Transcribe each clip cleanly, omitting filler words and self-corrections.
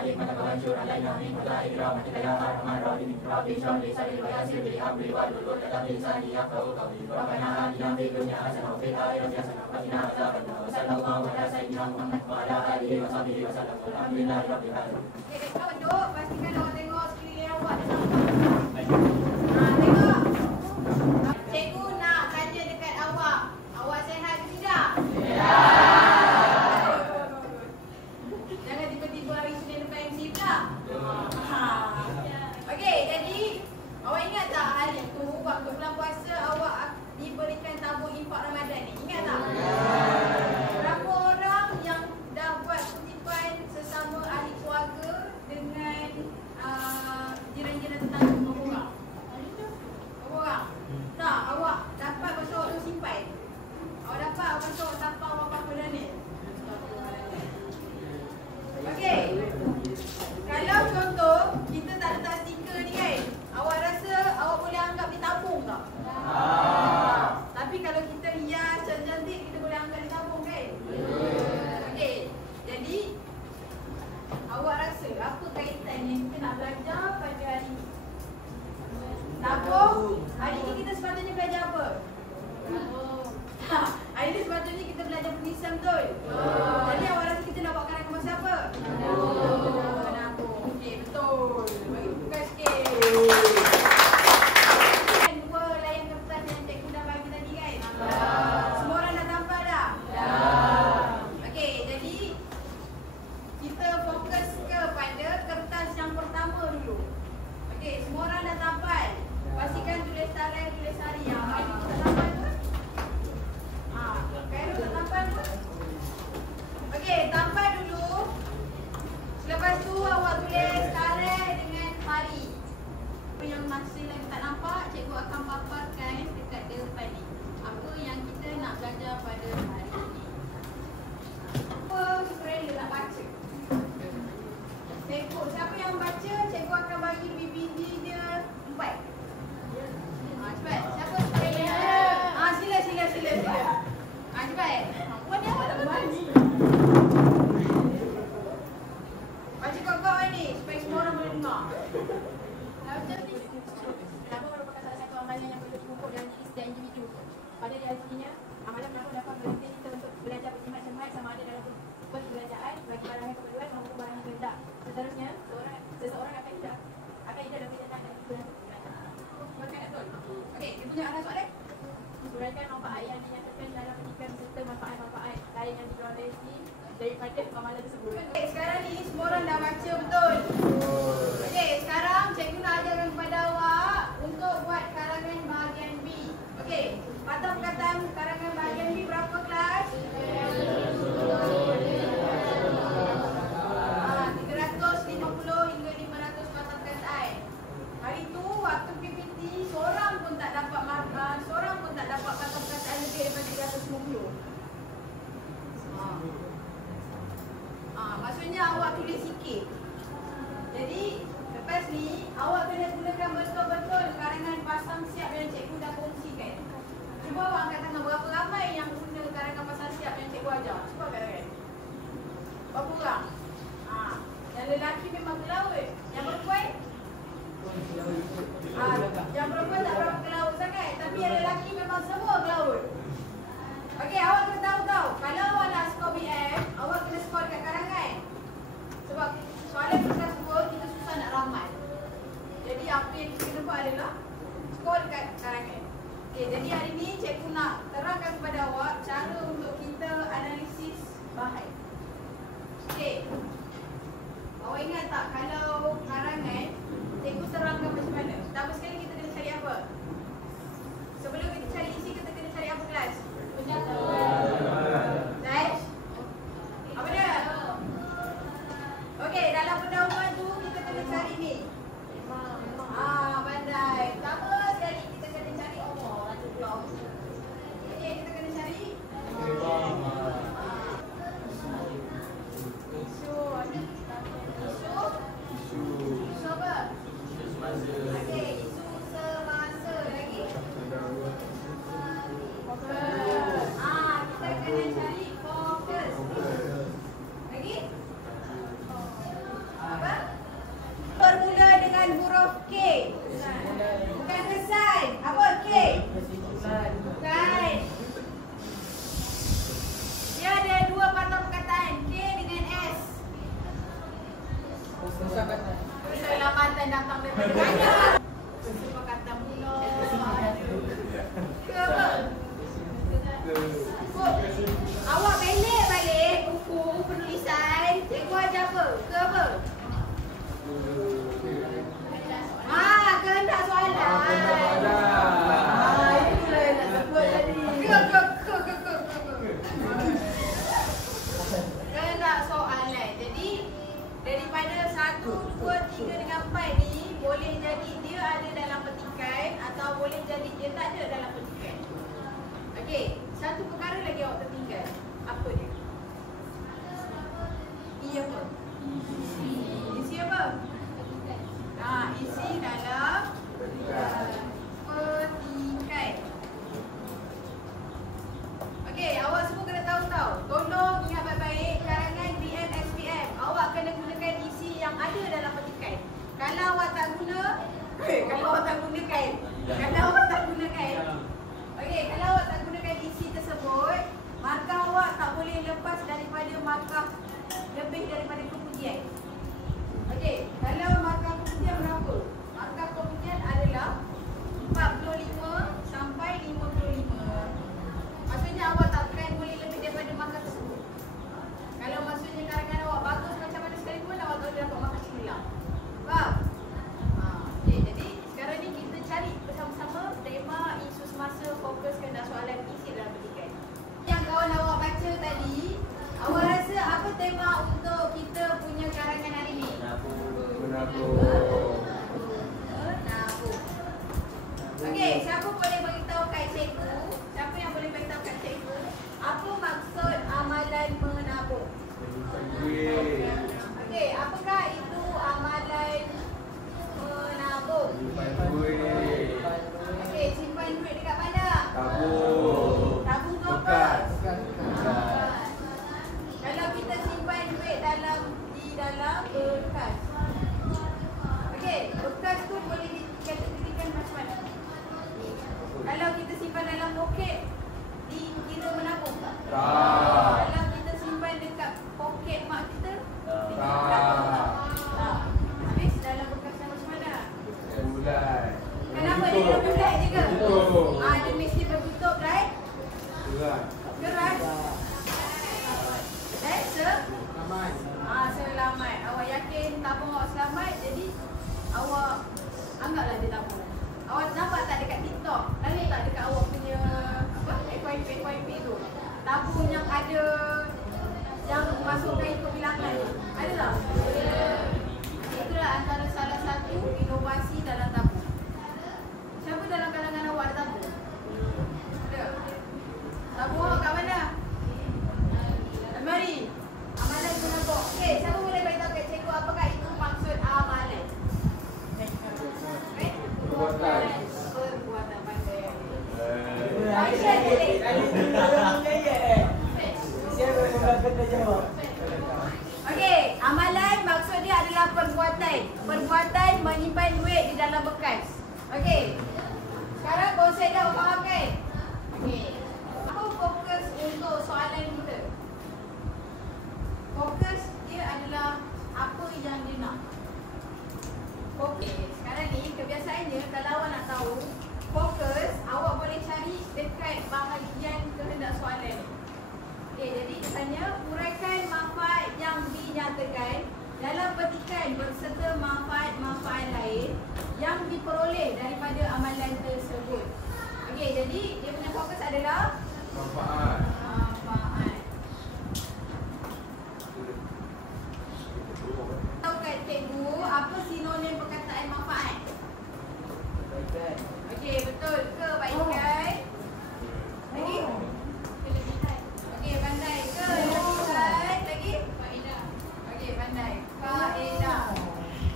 baik mana mansur alaina min mulai rahmatika ya arhamar rahimin rabbi shrah li sadri wa yassir li amri wahlul 'uqdatam min lisani yafqahu qawli rabbana atina fid dunya hasanah wa fil akhirati hasanah wa qina adzabannar wa sallallahu ala sayyidina Muhammad wa ala alihi wa sahbihi wa sallam alhamdulillahi rabbil alamin. Okey, awak duduk, pastikan awak tengok sekeliling awak ada sampah. Tengok. Cikgu nak tanya dekat awak. Awak sihat ke tidak? Jangan tiba-tiba hari Senin depan MC pula. Okey, jadi awak ingat tak hari tu waktu bulan puasa awak diberikan tabung infak Ramadan ni? Ingat tak? Berapa orang yang dah buat kutipan sesama ahli keluarga dengan jiran-jiran tetangga berapa orang? Berapa orang? Tak, awak dapat masa awak tu simpan. Awak dapat masa awak tampang apa-apa dah ni. Okey. Kalau contoh kita tak letak stiker ni kan, awak rasa awak boleh anggap ditabung tak? Tapi kalau kita hias cantik-cantik, kita boleh anggap ditabung kan? Okey. Jadi awak rasa apa kaitan yang kita nak belajar pada hari ini? Tabung. Hari ini kita sepatutnya belajar apa? Hari ini sepatutnya kita belajar penulisan, betul? Jadi awak rasa kita nak buat karangan masa apa? Menabung. Okey, betul. Bagi buka sikit. Dua layan kertas yang cikgu dah bagi tadi kan? Semua orang dah tampal dah? Okey, jadi kita fokus kepada kertas yang pertama dulu. Okey, semua orang dah tampal. Pastikan tulis tarikh, tulis hari. Hari tu tak tampal tu? Khairul tak tampal tu? Okey, tampal dulu. Selepas tu awak tulis tarikh dengan hari. Yang masih lagi tak nampak, cikgu akan paparkan dekat depan ni. Apa yang kita nak belajar pada hari ini. Apa Sukarela nak baca? Cikgu, siapa yang baca, cikgu akan bagi PPT dia 4. Cepat. Siapa Sukarela? Sila. Cepat. Puan ni awak tak berbagi. Baca kawan-kawan ni supaya semua orang boleh dengar. Kenapa merupakan salah satu amalan yang perlu dikumpul dalam diri setiap individu? Pada realitanya, amalan kenapa dapat melatih kita untuk belajar bersemat-semat sama ada dalam perbelanjaan bagi barang yang keperluan maupun barang yang kehendak. Seterusnya, seseorang akan hidup dan berjalan dan berjalan. Betul. Okey, kita punya arah soalan. Uraikan manfaat yang dinyatakan dalam petikan serta manfaat-manfaat lain yang diperoleh daripada amalan tersebut. Okey, sekarang ni semua orang dah baca betul. Okey, sekarang cikgu nak ajarkan kepada awak untuk buat karangan bahagian B. Okey, patah perkataan karangan bahagian B berapa kelas? 350 hingga 500 patah perkataan. Hari tu waktu PPT seorang pun tak dapat patah perkataan lebih daripada 350. Maksudnya awak tulis sikit. Jadi lepas ni awak kena gunakan betul-betul karangan pasang siap yang cikgu dah kongsikan. Cuba awak angkat tangan berapa ramai yang guna karangan pasang siap yang cikgu ajar. Cuba katakan. Berapa orang? Yang lelaki memang pelaut. Yang perempuan? Yang perempuan tak berapa pelaut sangat. Tapi yang lelaki memang semua pelaut. Okey, awak kena tahu. Kalau awak nak skor BF, awak kena skor dekat karangan. Sebab soalan kertas 2 kita susah nak ramal. Jadi apa yang kita kena buat adalah skor dekat karangan. Okey, jadi hari ni cikgu nak terangkan kepada awak cara untuk kita analisis bahan. Okey. Awak ingat tak kalau karangan cikgu terangkan macam mana? Pertama sekali kita kena cari apa? Sebelum kita cari isi, kita kena cari apa kelas? Dash. Apa dia? Keselamatan datang daripada mana? Kesepakatan pula. Ke apa? Awak balik balik buku penulisan. Cikgu ajar apa? Ke apa? Kehendak soalan. Itulah yang nak sebut tadi. Kehendak soalan. Jadi daripada 1, 2, 3 dengan 4 ni boleh jadi dia ada dalam petikan atau boleh jadi dia tak ada dalam petikan. Okey, satu perkara lagi awak tertinggal. Apa dia? Isi apa? Isi apa? Isi dalam petikan. Okey, awak semua kena tahu tau. Tolong ingat baik-baik karangan BM SPM. Awak kena gunakan isi yang ada dalam petikan. Kalau awak tak guna, kalau awak tak gunakan. Okey, kalau awak tak gunakan isi tersebut, markah awak tak boleh lepas daripada markah lebih daripada kemudian. Okey, kalau markah kemudian berapa? Markah kemudian adalah 45 sampai 55. Maksudnya awak takkan boleh lebih daripada markah tersebut. Kalau maksudnya karangan awak bagus macam mana sekalipun, awak tak boleh dapat markah cemerlang. Faham? Okey, jadi sekarang ni kita cari bersama-sama tema isu semasa, fokus kehendak soalan isi dalam petikan. Yang kawan awak baca tadi, awak rasa apa tema untuk kita punya karangan hari ni? Menabung. Okey, siapa boleh beritahu kat cikgu? Siapa yang boleh beritahu kat cikgu? Apa maksud amalan menabung? Okey, apakah itu amalan menabung? Okey, simpan duit dekat mana? Tabung. Tabung tu apa? Kalau kita simpan duit di dalam bekas. Okey, bekas tu boleh dikategorikan macam mana? Kalau kita simpan dalam poket, dikira menabung tak? Kalau kita simpan dekat poket mak kita, dikira menabung tak? Habis dalam bekas yang macam mana? Bulat. Kenapa dia bulat je ke? Dia mesti bertutup right? Keras. Dan selamat. Awak yakin tabung awak selamat, jadi awak anggaplah dia tabung. Awak nampak tak dekat TikTok? Ada tak dekat awak punya apa? FYP tu. Tabung yang ada yang masukkan ikut bilangan. Ada tak? Itulah antara salah satu inovasi dalam tabung. Siapa dalam kalangan awak ada tabung? Ada. Tabung awak kat mana? Almari. Amalan menabung. Okey, siapa boleh beritahu kat cikgu apakah itu maksud amalan? Perbuatan pandai. Okey, amalan maksud dia adalah perbuatan. Perbuatan menyimpan duit di dalam bekas. Okey. Sekarang konsep dah faham kan? Okey. Apa fokus untuk soalan kita? Fokus dia adalah apa yang dia nak. Okey, sekarang ni kebiasaannya kalau awak nak tahu fokus, awak boleh cari dekat bahagian kehendak soalan ni. Okey, jadi tanya uraikan manfaat yang dinyatakan dalam petikan berserta manfaat-manfaat lain yang diperoleh daripada amalan tersebut. Okey, jadi dia punya fokus adalah manfaat. Tahu kat cikgu apa sinonim perkataan manfaat? Okey, betul ke Pak Ikai? Lagi? Okey, pandai ke? Lagi? Faedah. Okey, pandai. Faedah.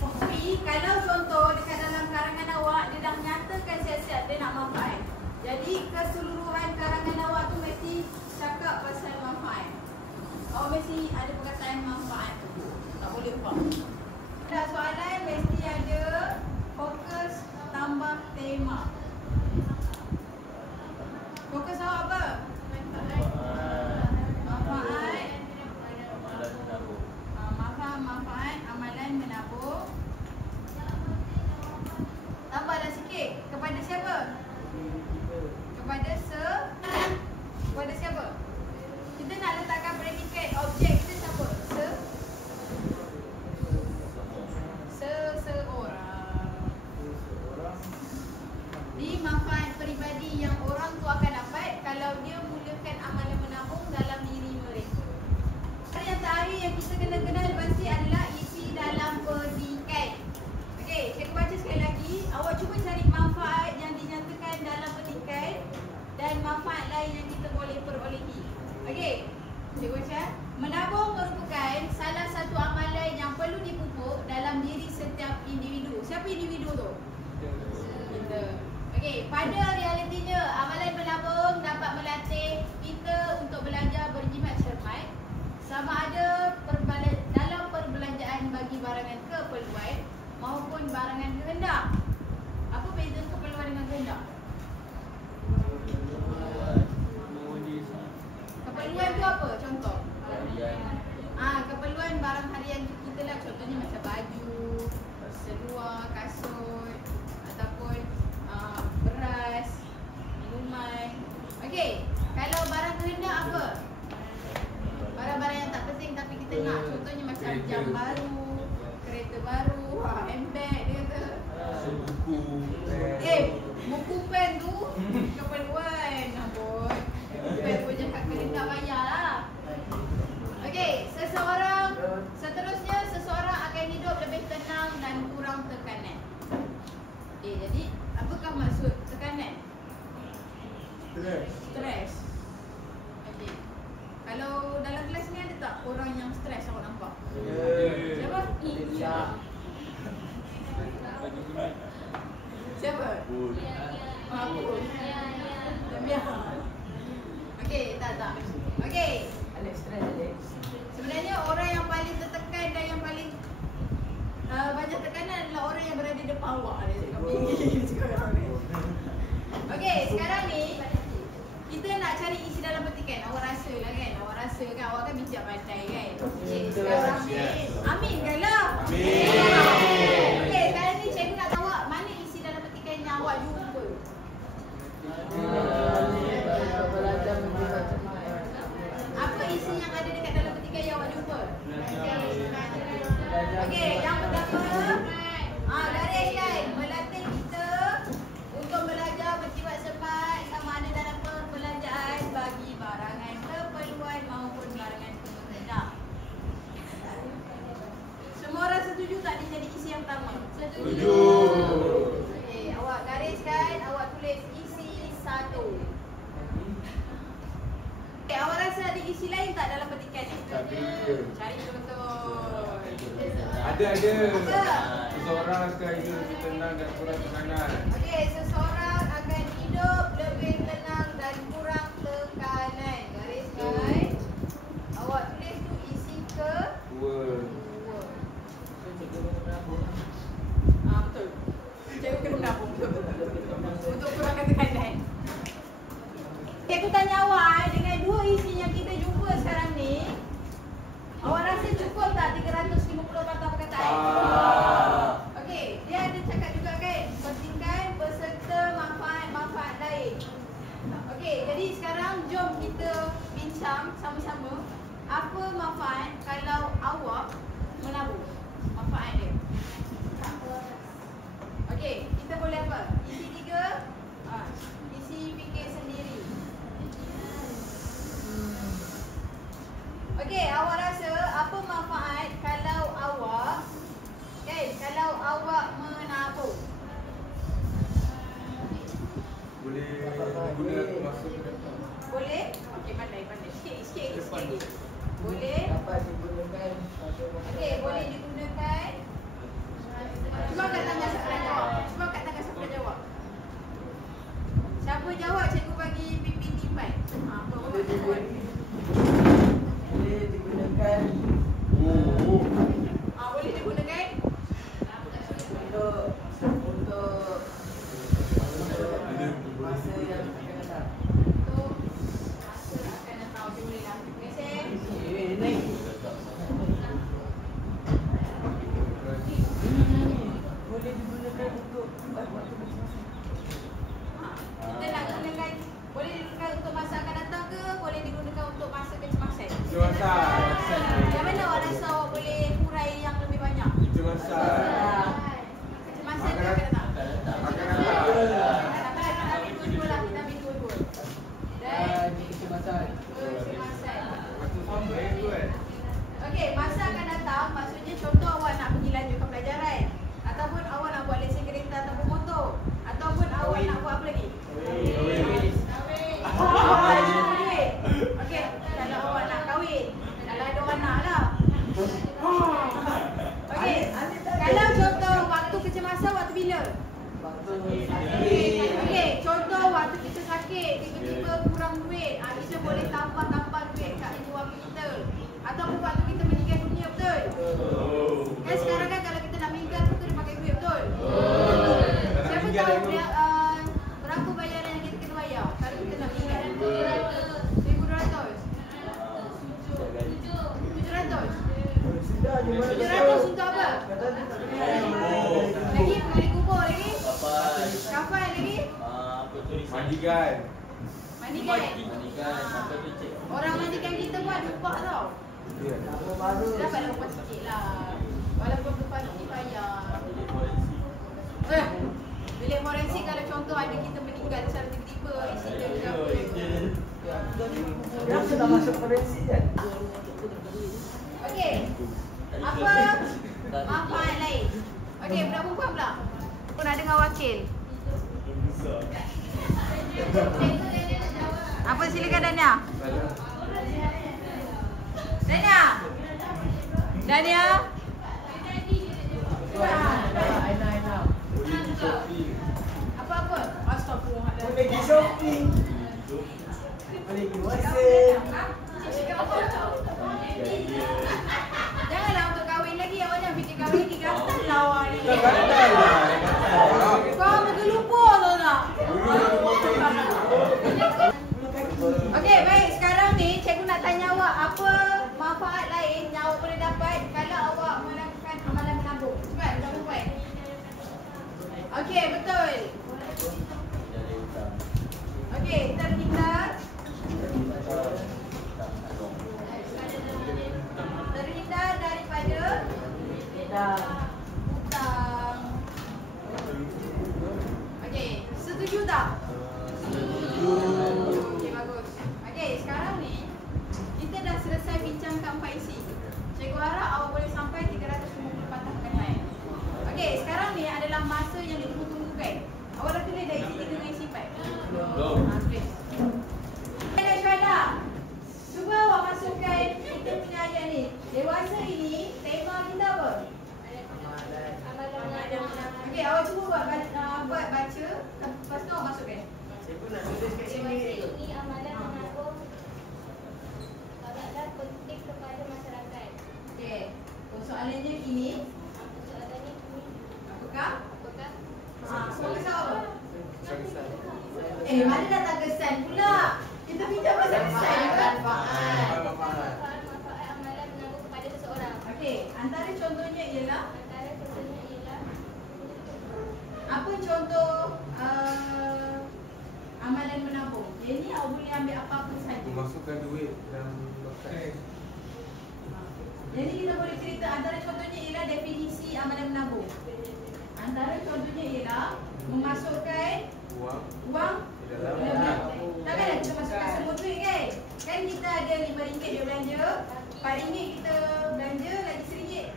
Tapi kalau contoh dekat dalam karangan awak dia dah nyatakan siap-siap dia nak manfaat. Jadi keseluruhan karangan awak tu mesti cakap pasal manfaat. Awak mesti ada perkataan manfaat tu. Tak boleh lupa. Dah soalan mesti ada fokus tambah tema. Fokus awak apa? Manfaat. Manfaat amalan menabung. barang harian kita lah. Contohnya macam baju, seluar, kasut, ataupun beras, minuman. Okey, kalau barang kehendak apa? Barang-barang yang tak penting tapi kita nak. Contohnya macam jam baru, kereta baru, handbag dia kata. Buku, Buku pen tu keperluan. Amboi. Pen pun cakap kehendak bayar lah. Okey, seterusnya seseorang akan hidup lebih tenang dan kurang tekanan. Jadi apakah maksud tekanan? Stres. Okey. Kalau dalam kelas ni ada tak orang yang stres awak nampak? Siapa? Siapa? Aku. Okey, tak. Okey. Sebenarnya orang yang paling tertekan dan yang paling banyak tekanan adalah orang yang berada di depan awak. Okey, sekarang ni kita nak cari isi dalam petikan. Awak rasa lah kan? Awak kan bijak pandai kan? Okey, sekarang ni aminkan lah. Okey, sekarang ni cikgu nak tahu mana isi dalam petikan yang awak jumpa. Apa isi yang ada dekat dalam petikan yang awak jumpa? Okey, yang pertama gariskan melatih kita untuk belajar berjimat semat sama ada dalam perbelanjaan bagi barangan keperluan maupun barangan kehendak. Semua orang setuju tak dia jadi isi yang pertama? Setuju. Okey, awak gariskan, awak tulis isi 1. Okay, awak rasa ada isi lain tak dalam petikan ni? Cari betul-betul. Ada. Seseorang akan hidup lebih tenang dan kurang tekanan. Okey, seseorang akan hidup lebih tenang dan kurang tekanan. Gariskan. Awak tulis tu isi ke-2. Betul. Cikgu kena menabung. Untuk kurangkan tekanan. Cikgu tanya awak dengan 2 isi yang kita jumpa sekarang ni, awak rasa cukup tak 350 patah perkataan? Okey, dia ada cakap juga kan, pentingkan beserta manfaat lain. Okey, jadi sekarang jom kita bincang sama-sama apa manfaat kalau awak menabung. Manfaat dia. Okey, kita boleh apa? Isi 3. Isi fikir sendiri. Okey, awak rasa apa manfaat kalau awak menabung? Boleh digunakan masa ke depan. Boleh? Okey, pandai. Sikit. Boleh? Okey, boleh digunakan. Cuba kat tangan siapa jawab. Siapa jawab cikgu bagi PPT 4. Apa awak jawab? Boleh digunakan boleh digunakan untuk masa yang akan datang. untuk masa akan datang. Okey, boleh lah. Boleh digunakan untuk waktu Kita nak gunakan, boleh digunakan untuk masa akan datang ke boleh digunakan untuk masa kecemasan? Yang mana awak rasa awak boleh hurai yang lebih banyak? Kecemasan. Kecemasan ke akan datang? Akan datang. Kita ambil dua-dua. Dan kecemasan. kecemasan. Masa sama tu kan? Okey, masa akan datang maksudnya contoh awak nak pergi lanjutkan pelajaran ataupun awak nak buat lesen kereta ataupun motor ataupun awak nak buat apa lagi? Kahwin. Okey, kalau awak nak kahwin, kalau ada anak lah. Okey, kalau contoh waktu kecemasan waktu bila? Okey, contoh waktu kita sakit, tiba-tiba kurang duit, kita boleh tambah duit kat ibu bapa kita. Ataupun waktu kita meninggal dunia, betul? Kan sekarang kan kalau kita nak meninggal tu kena pakai duit, betul? Siapa tahu berapa bayaran yang kita kena bayar kalau kita nak meninggal? 1,200? 700? 700 untuk apa? Lagi mengenai kubur lagi? Kafan lagi? Mandikan. Mandikan? Orang mandikan kita buat lupa tau. Dapat lupa sikit lah. Walaupun lepas ni payah. Bilik forensik kalau contoh ada kita meninggal secara tiba-tiba, insiden ke apa. Yang sudah masuk forensik kan? Okey. Apa manfaat lain? Okey, budak perempuan pula. Aku nak dengar wakil. Apa silakan Dania? Dania. Dania. Aina. Apa-apa? Astagfirullahaladzim. Pergi shopping. Pergi WhatsApp. Janganlah untuk kahwin lagi. Awak jangan fikir kahwin lagi. Gatal lah awak ni. Kau bergelupur tau tak? Okey, baik. Sekarang ni cikgu nak tanya awak apa manfaat lain yang awak boleh dapat kalau awak melakukan amalan menabung. Cepat, budak perempuan. Okey, betul. Okey, terhindar. Terhindar daripada hutang. Okey, setuju tak? Setuju. Okey, bagus. Okey, sekarang ni kita dah selesai bincangkan 4 isi. Cikgu harap awak boleh sampai 350 patah perkataan. Okey, sekarang ni adalah masa yang ditunggu-tunggukan. Awak dah tulis dah isi 3 dengan isi 4? Belum. Tulis. Syuhada, cuba awak masukkan kita punya ayat ni. Dewasa ini, tema kita apa? Okey, awak cuba buat baca. Lepas tu awak masukkan. Cikgu nak tulis kat sini. Ini amalan menabung sangatlah penting kepada masyarakat. Okey, soalannya ini. Soalannya ini, Apakah? apakah Semua kesal apa? Mana datang kesan pula? Kita bincang pasal kesan ke? manfaat amalan menabung kepada seseorang? Okey, antara contohnya ialah Antara contohnya ialah apa contoh amalan menabung? Jadi awak boleh ambil apa-apa saja. Memasukkan duit dalam lokas. Jadi kita boleh cerita antara contohnya ialah definisi amalan menabung. Antara contohnya ialah memasukkan wang Di dalam takkanlah kita masukkan semua duit kan? Kan kita ada RM5 dia belanja, RM4 kita belanja, lagi RM1.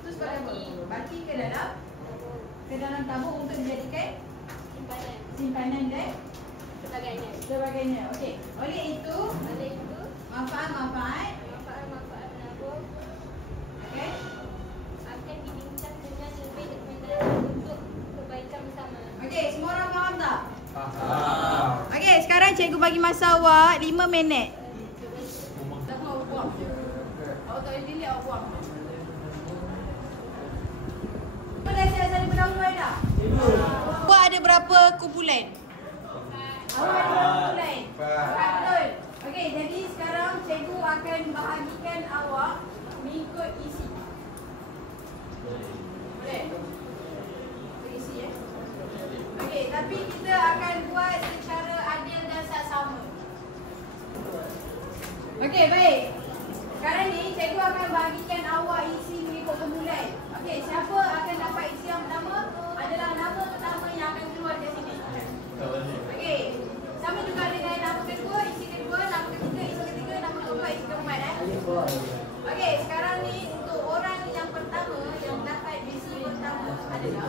Itu sebagai apa? Baki ke dalam tabung untuk dijadikan simpanan dan sebagainya. Okey. Oleh itu, manfaat-manfaat menabung okey. akan dibincang dengan lebih mendalam untuk kebaikan bersama. Okey, semua orang faham tak? Faham. Okey, sekarang cikgu bagi masa awak 5 minit. Tak mau buang je. Awak tak boleh delete, awak buang. Apa dah siap saling pendahuluan dah? Awak ada berapa kumpulan? Awak ada berapa kumpulan? 4. Betul. Okey, jadi sekarang cikgu akan bahagikan awak mengikut isi. Boleh? Isi ya. Okey, tapi kita akan buat secara adil dan saksama. Okey, baik. Sekarang ni cikgu akan bahagikan awak isi mengikut kumpulan. Okey, siapa akan dapat isi yang pertama adalah nama pertama yang akan keluar dari sini. Okey. Sama juga dengan nama kedua, isi kedua, nama ketiga, isi ketiga, nama keempat, isi keempat Okey, sekarang ni untuk orang yang pertama yang dapat isi pertama adalah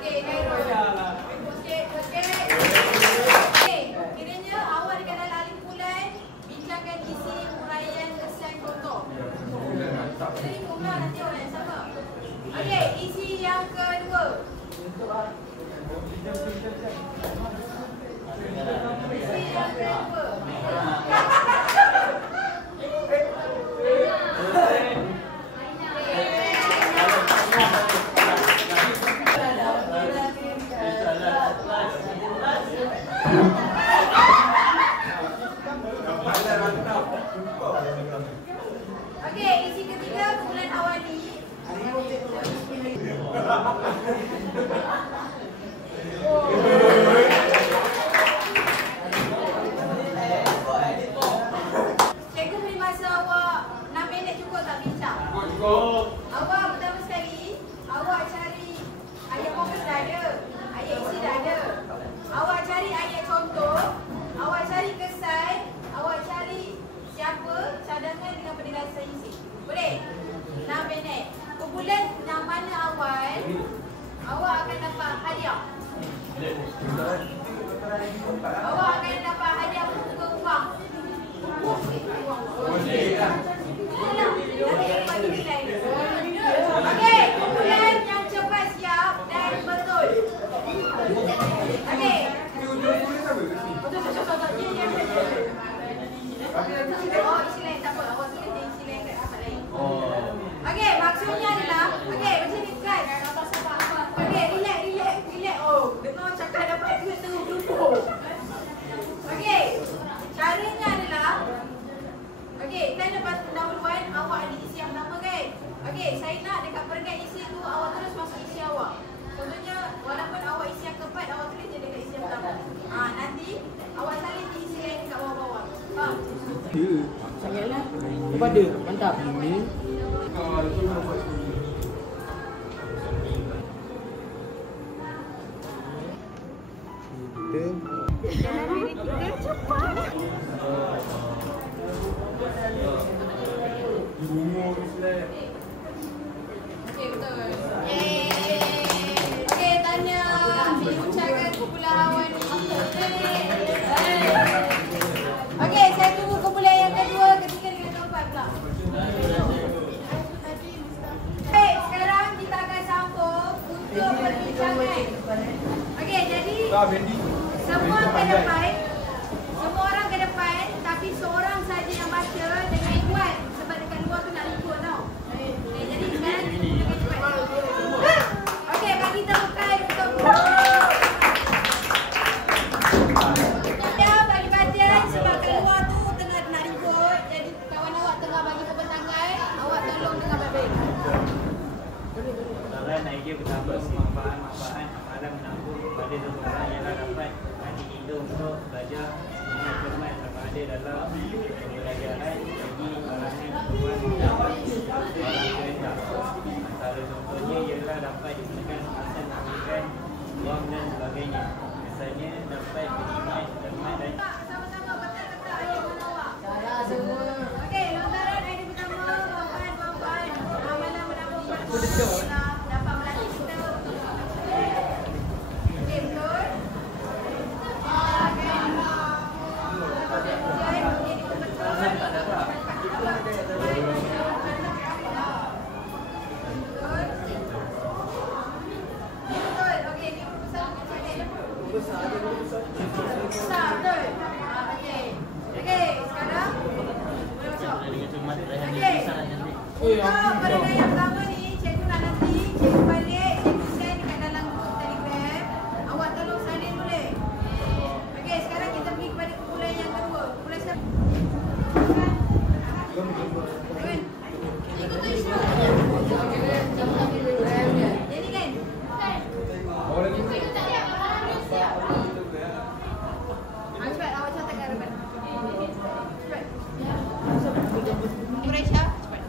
Okey, Khairul. Sikit. Sangatlah. Kepada. Mantap. Okey, betul. Okey, tanya. Diucapkan kumpulan awan ini. Okey, saya tunggu kumpulan yang kedua, ketiga dengan keempat pula. Okey, sekarang kita akan sambung untuk perbincangan. Okey, jadi semua ke depan. Semua orang ke depan, tapi seorang saja yang baca dengan kuat sebab dekat luar tu nak ikut tau. Okey, jadi sekarang okey, bagi tepukan untuk ya, bagi badan sebab kat luar tu tengah nak ribut. Jadi kawan awak tengah bagi pepesangan, awak tolong dengan baik-baik. Dalam idea bertambah manfaat amalan menabung pada seseorang ialah dapat hati kita untuk belajar dengan cermat sama ada dalam pembelajaran bagi kalangan keperluan dapat orang kehendak. Antara contohnya ialah dapat digunakan semasa mengambilkan wang dan sebagainya. Misalnya dapat berjimat, cermat dan Sama-sama betul-betul ayat mana awak. Salah semua. Okey, lontaran idea pertama, manfaat amalan menabung dapat melatih kita untuk okey, betul. Pada yang pertama ni, cikgu nak nanti cikgu balik, cikgu send dekat dalam grup Telegram. Awak tolong salin boleh? Okey, sekarang kita pergi kepada kumpulan yang kedua. Kumpulan siapa? Ikut tu isu. Jadi kan? Cepat, awak catatkan Rahman. Cepat. Quraisha, cepat.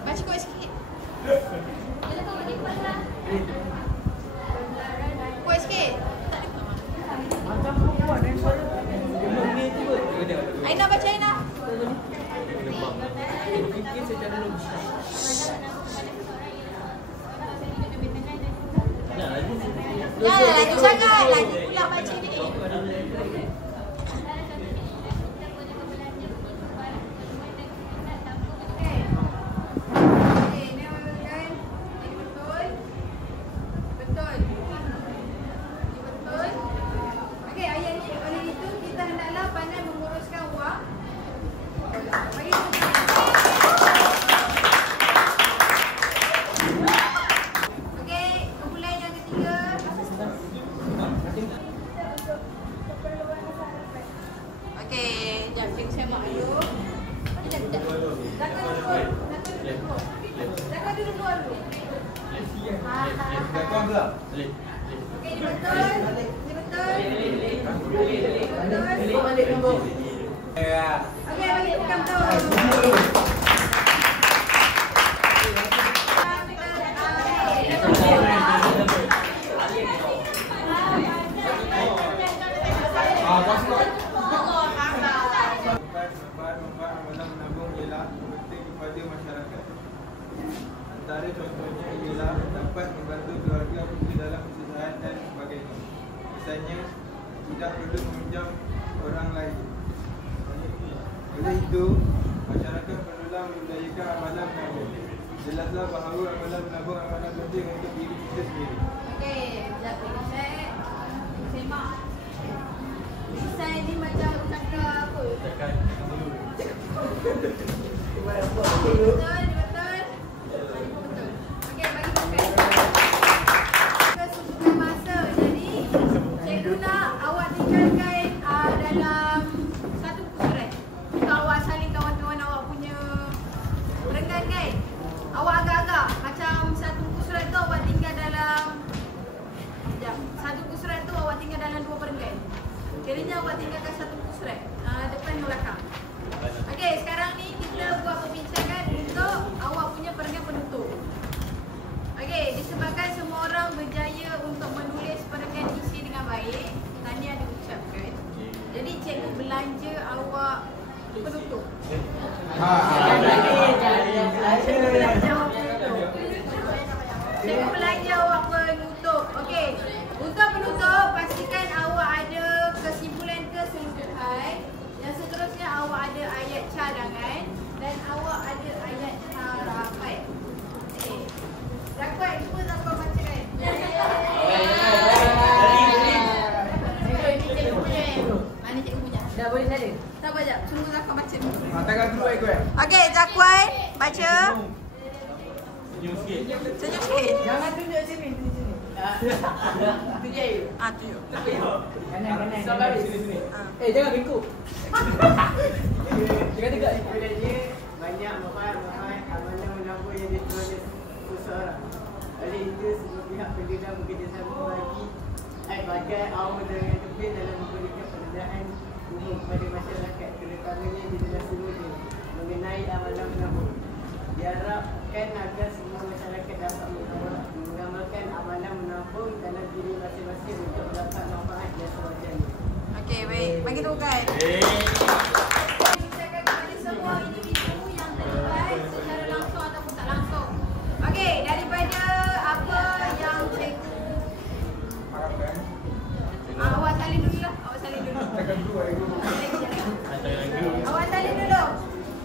Baca kuat sikit. Kuat sikit. Aina baca Aina. Jangan laju sangat. Laju pula baca ni. Antara contohnya ialah dapat membantu keluarga ke dalam kesusahan dan sebagainya. Misalnya, tidak perlu meminjam orang lain. Oleh itu, masyarakat perlulah membudayakan amalan menabung. Jelaslah bahawa amalan menabung amalan penting untuk diri kita sendiri. Okey, sekejap lagi saya semak. Desain ni macam cakap apa? Tekan dulu. Betul, betul. Okey, bagi bukan. Kesusunan masa. Jadi, cikgu nak awak tinggalkan dalam satu buku surat. Jika awak salin kawan-kawan awak punya renggan kan? Awak agak-agak macam satu buku surat tu awak tinggal dalam satu buku surat tu awak tinggal dalam 2 perenggan. Kiranya awak tinggalkan satu buku surat depan dan belakang. Okey, sekarang ni kita buat perbincangan untuk awak punya perenggan penutup. Okey, disebabkan semua orang berjaya untuk menulis perenggan isi dengan baik, tahniah diucapkan. Jadi cikgu belanja awak penutup. Cikgu belanja awak penutup. Okey, untuk penutup pastikan awak ada kesimpulan keseluruhan. Yang seterusnya awak ada ayat cadangan dan awak ada ayat harapan. Okey. Dapat cuba Zafar bacakan. Cikgu punya. Mana cikgu punya? Dah boleh saya? Sabar jap. Tunggu Zafar baca dulu. Tangan dulu baik kuat. Okey, Zakwai baca. Senyum sikit. Senyum sikit. Jangan tunjuk sini, tunjuk sini. Tunjuk air. Tunjuk. Kanan. Sabar sini. Jangan bengkok. Jangan tegak. Sebenarnya banyak mahal amanah menabur yang ditulis seseorang. Oleh itu semua pihak perlu bekerjasama bagi bagai awal dengan kepil dalam memberikan pendataan umum kepada masyarakat, terutamanya di dalam sumber mengenai amanah menabur. Diharapkan agar semua masyarakat dapat mengamalkan amanah menabur dalam diri masing-masing untuk mendapat manfaat yang sewajarnya. Okey, baik. Bagi temukan. Silakan kepada semua individu yang terlibat secara langsung ataupun tak langsung. Okey, daripada apa yang cikgu Harapkan. awak salin dulu lah. Awak salin dulu. Tangan dulu baik dulu. Awak salin dulu.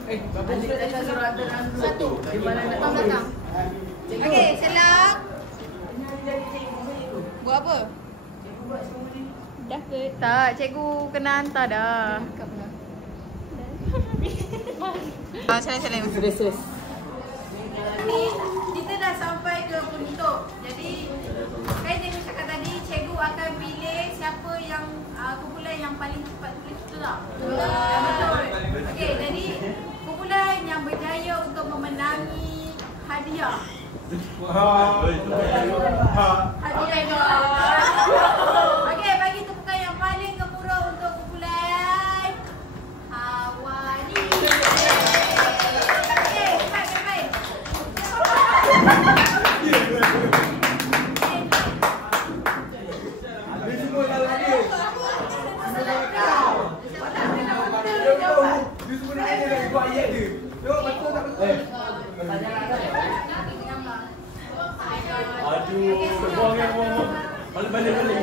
Nanti kita akan surat satu. Di mana nak Depan belakang. Okey, selang. Buat apa? Dah ke? Tak, cikgu kena hantar dah. Saling. Reses. Ni kita dah sampai ke penutup. Jadi kan cikgu cakap tadi, cikgu akan pilih siapa yang kumpulan yang paling cepat tulis, betul tak? Betul. Okey, jadi kumpulan yang berjaya untuk memenangi hadiah. Hadiah. Okey, bagi tepukan yang paling gemuruh untuk kumpulan Hawani. Okey, cepat. Balik.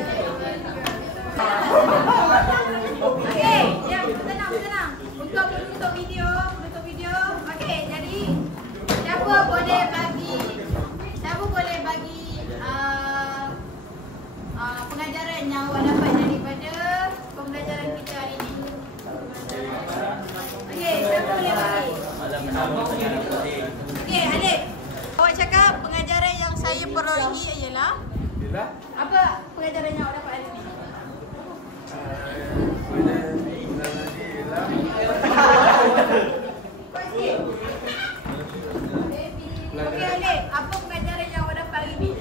Okey, ya, tenang. Untuk menutup video. Okey, jadi siapa boleh bagi pengajaran yang awak dapat daripada pembelajaran kita hari ini. Okey, siapa boleh bagi? Okey, Alif. Awak cakap pengajaran yang saya perolehi ialah apa pengajaran yang awak dapat hari ini? Okey, Alif, apa pengajaran yang awak dapat hari ini?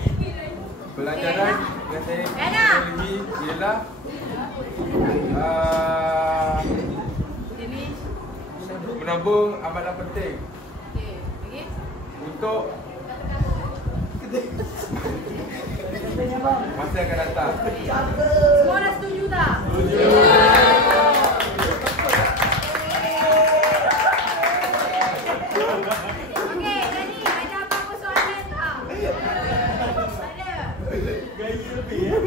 Pelajaran yang saya perolehi ialah menabung amanah penting Okey. untuk masa yang akan datang. Semua dah setuju tak? Setuju. Okey, jadi ada apa-apa soalan tak? Ada. Gaya lebih ya.